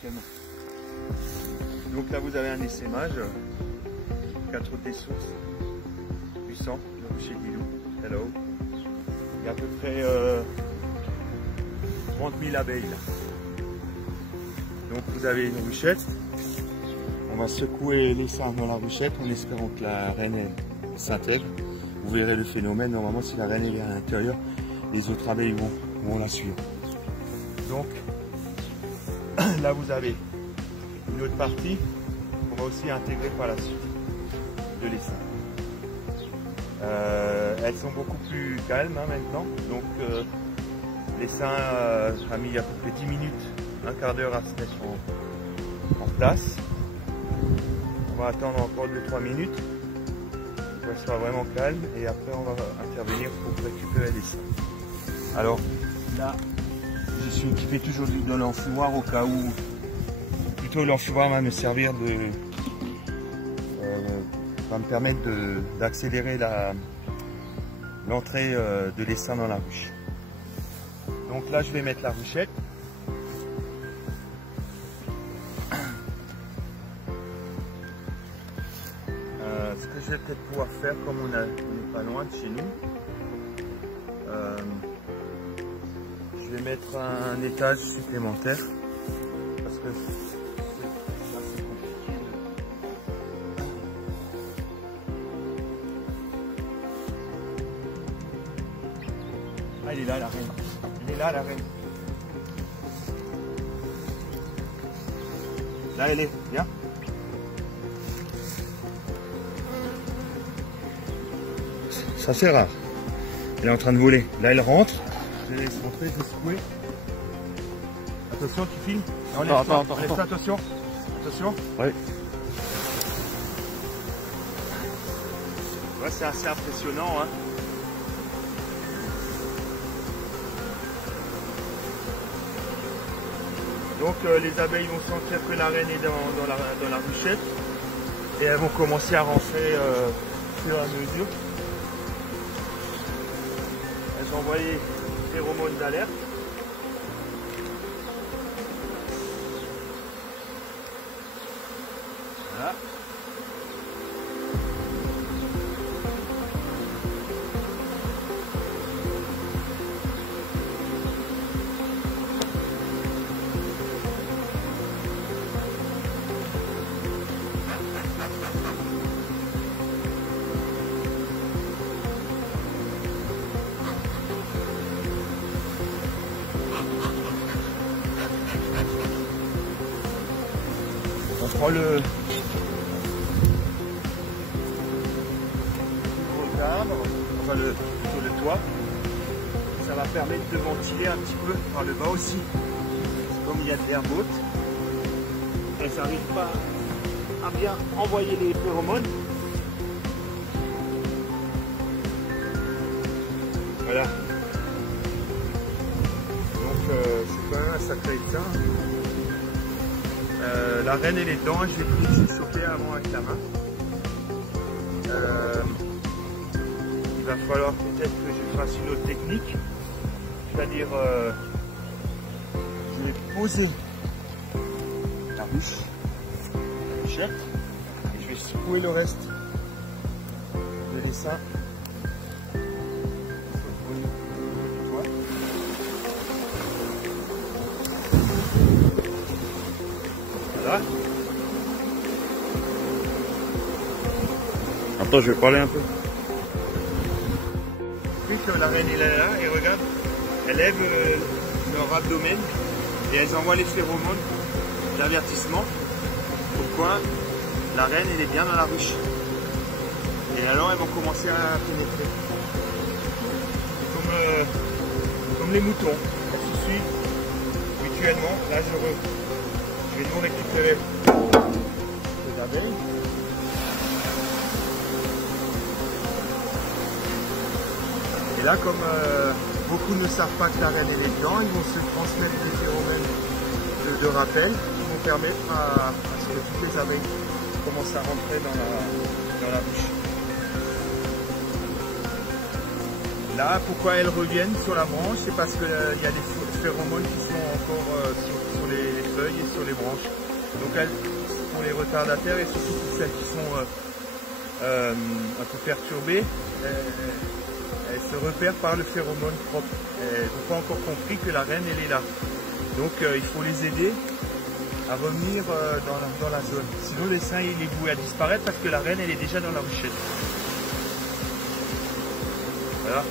actuellement. Donc là vous avez un essaimage, 4 des sources, puissant, le rucher d'Ilou, hello. Il y a à peu près 30 000 abeilles là. Donc vous avez une ruchette, on va secouer l'essaim dans la ruchette en espérant que la reine s'intègre. Vous verrez le phénomène, normalement si la reine est à l'intérieur, les autres abeilles vont la suivre. Donc là vous avez une autre partie qu'on va aussi intégrer par la suite de l'essaim. Elles sont beaucoup plus calmes hein, maintenant, donc l'essaim a mis à peu près 10 minutes, un quart d'heure à se mettre en place. On va attendre encore 2-3 minutes pour qu'elle soit vraiment calme et après on va intervenir pour récupérer l'essaim. Alors là, je suis équipé toujours de l'enfumoir au cas où, plutôt l'enfumoir va me servir de, va me permettre d'accélérer l'entrée de l'essaim dans la ruche. Donc là je vais mettre la ruchette. Ce que je vais peut-être pouvoir faire, comme on n'est pas loin de chez nous, je vais mettre un étage supplémentaire parce que c'est compliqué de... Ah, il est là la reine. Il est là la reine. Là elle est, viens. Ça c'est rare. Elle est en train de voler. Là elle rentre. Je vais laisser montrer, je vais secouer. Attention, tu filmes. Attends. Attention. Attention. Oui. Ouais, c'est assez impressionnant. Hein. Donc les abeilles vont sentir que la reine est dans la ruchette et elles vont commencer à rentrer au fur et à mesure. Elles ont envoyé des phéromones d'alerte. Voilà. On prend le cadre, enfin plutôt le toit. Ça va permettre de ventiler un petit peu par le bas aussi. Comme il y a de l'air haute, elles n'arrivent pas à bien envoyer les phéromones. Voilà. Donc c'est quand même un sacré état. La reine elle est dedans, j'ai chopé avant avec la main. Il va falloir peut-être que je fasse une autre technique, c'est-à-dire je vais poser la ruchette et je vais secouer le reste de l'essaim. Voilà. Attends, je vais parler un peu. Vu que la reine est là et regarde, elle lève leur abdomen et elles envoient les phéromones d'avertissement. Pourquoi la reine elle est bien dans la ruche. Et alors elles vont commencer à pénétrer. Comme les moutons, elles se suivent mutuellement. Là je vais nous récupérer les abeilles. Et là, comme beaucoup ne savent pas que la reine est dedans, ils vont se transmettre des phéromones de rappel qui vont permettre à ce que toutes les abeilles commencent à rentrer dans la ruche. Là, pourquoi elles reviennent sur la branche? C'est parce qu'il y a des phéromones qui sont encore sur les feuilles et sur les branches. Donc elles, pour les retardataires et surtout pour celles qui sont un peu perturbées, elles se repèrent par le phéromone propre. Elles n'ont pas encore compris que la reine elle est là. Donc il faut les aider à revenir dans la zone. Sinon l'essaim il est voué à disparaître parce que la reine elle est déjà dans la ruchette. Voilà.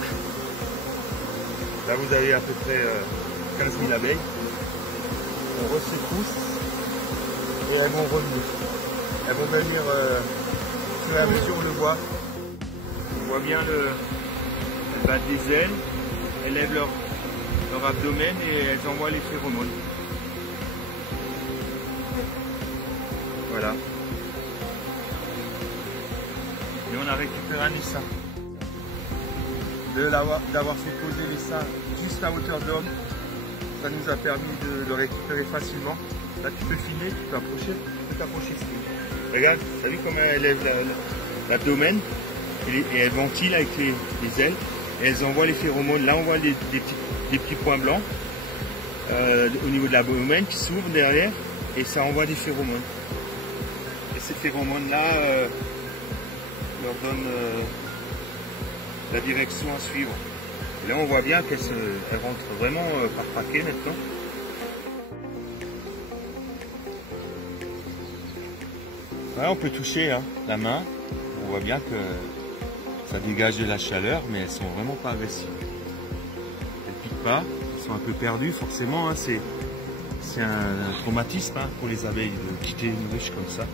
Là vous avez à peu près 15 000 abeilles. On ressécousse et elles vont revenir. Elles vont venir au fur et à mesure on le voit. On voit bien elles battent des ailes, elles lèvent leur abdomen et elles envoient les phéromones. Voilà. Et on a récupéré un essaim. D'avoir fait poser l'essaim juste à hauteur d'homme, ça nous a permis de le récupérer facilement. Là tu peux filmer, tu peux t'approcher. Regarde, tu as vu comment elle lève l'abdomen et elle ventile avec les ailes et elles envoient les phéromones. Là on voit des petits points blancs au niveau de l'abdomen qui s'ouvrent derrière et ça envoie des phéromones. Et ces phéromones là leur donnent la direction à suivre. Et là on voit bien qu'elle rentre vraiment par paquet maintenant. Là on peut toucher la main, on voit bien que ça dégage de la chaleur, mais elles sont vraiment pas agressives. Elles piquent pas, elles sont un peu perdues forcément, c'est un traumatisme pour les abeilles de quitter une ruche comme ça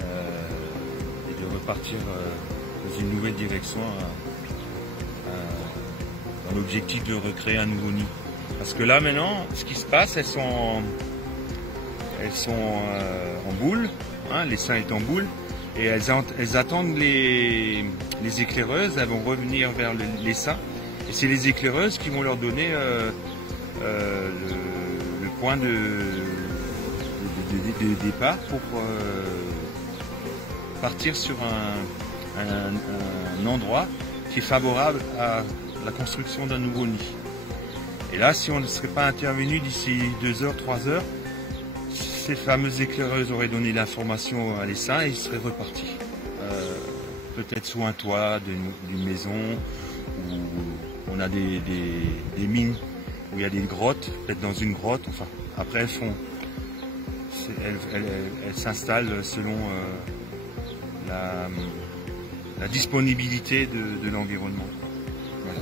et de repartir dans une nouvelle direction dans l'objectif de recréer un nouveau nid. Parce que là maintenant, ce qui se passe, elles sont en boule, l'essaim est en boule, et elles attendent les éclaireuses, elles vont revenir vers l'essaim, et c'est les éclaireuses qui vont leur donner le point de départ pour partir sur un endroit qui est favorable à la construction d'un nouveau nid. Et là, si on ne serait pas intervenu d'ici 2 heures, 3 heures, ces fameuses éclaireuses auraient donné l'information à l'essaim et ils seraient repartis. Peut-être sous un toit d'une maison, où on a des mines, où il y a des grottes, peut-être dans une grotte. Enfin, après, elles s'installent selon la disponibilité de l'environnement. Voilà.